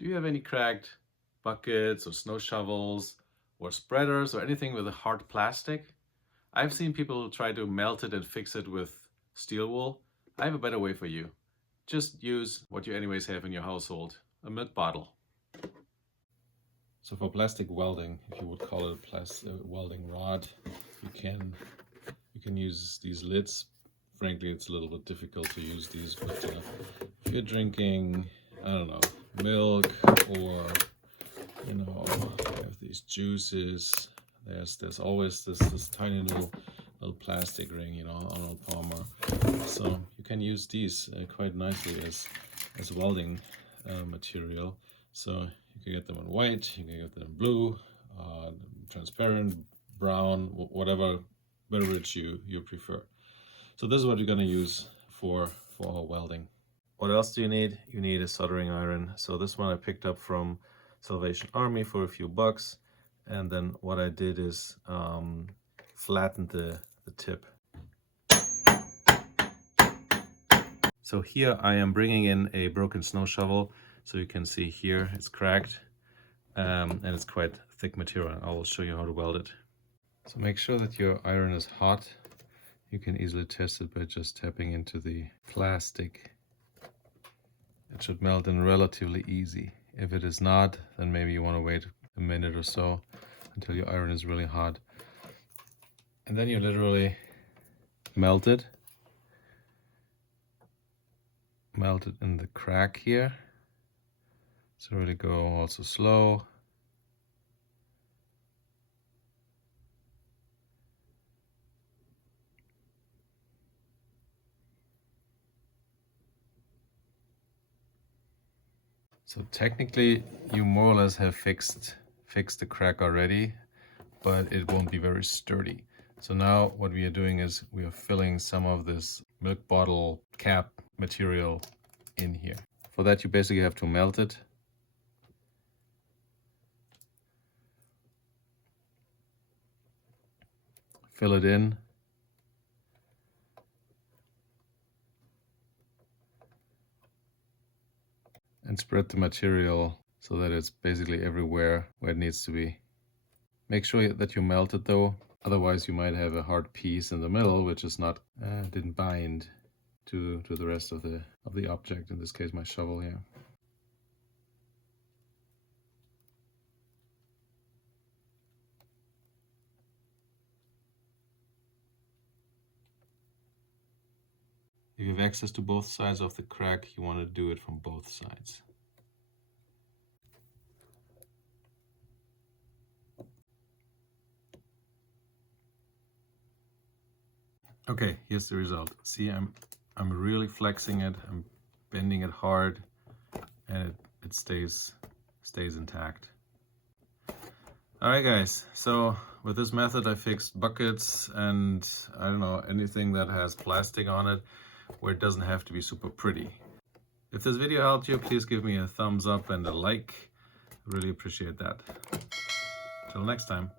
Do you have any cracked buckets or snow shovels or spreaders or anything with a hard plastic? I've seen people try to melt it and fix it with steel wool. I have a better way for you. Just use what you anyways have in your household, a milk bottle. So for plastic welding, if you would call it a plastic welding rod, you can use these lids. Frankly, it's a little bit difficult to use these, but if you're drinking, I don't know, milk, or have these juices, there's always this tiny little plastic ring, Arnold Palmer. So you can use these quite nicely as welding material. So you can get them in white, you can get them in blue, transparent, brown, whatever beverage you prefer. So this is what you're going to use for our welding. What else do you need? You need a soldering iron. So this one I picked up from Salvation Army for a few bucks. And then what I did is flattened the tip. So here I am bringing in a broken snow shovel. So you can see here it's cracked and it's quite thick material. I will show you how to weld it. So make sure that your iron is hot. You can easily test it by just tapping into the plastic. It should melt in relatively easy. If it is not, then maybe you want to wait a minute or so until your iron is really hot. And then you literally melt it in the crack here. So really go also slow. So technically you more or less have fixed the crack already, but it won't be very sturdy. So now what we are doing is we are filling some of this milk bottle cap material in here. For that you basically have to melt it. Fill it in. And spread the material so that it's basically everywhere where it needs to be. Make sure that you melt it though, otherwise you might have a hard piece in the middle which is not didn't bind to the rest of the object, in this case my shovel here. If you have access to both sides of the crack, you want to do it from both sides. Okay, here's the result. See, I'm really flexing it, I'm bending it hard, and it stays intact. Alright guys, so with this method I fixed buckets and I don't know, anything that has plastic on it where it doesn't have to be super pretty. If this video helped you, please give me a thumbs up and a like. I really appreciate that. Till next time.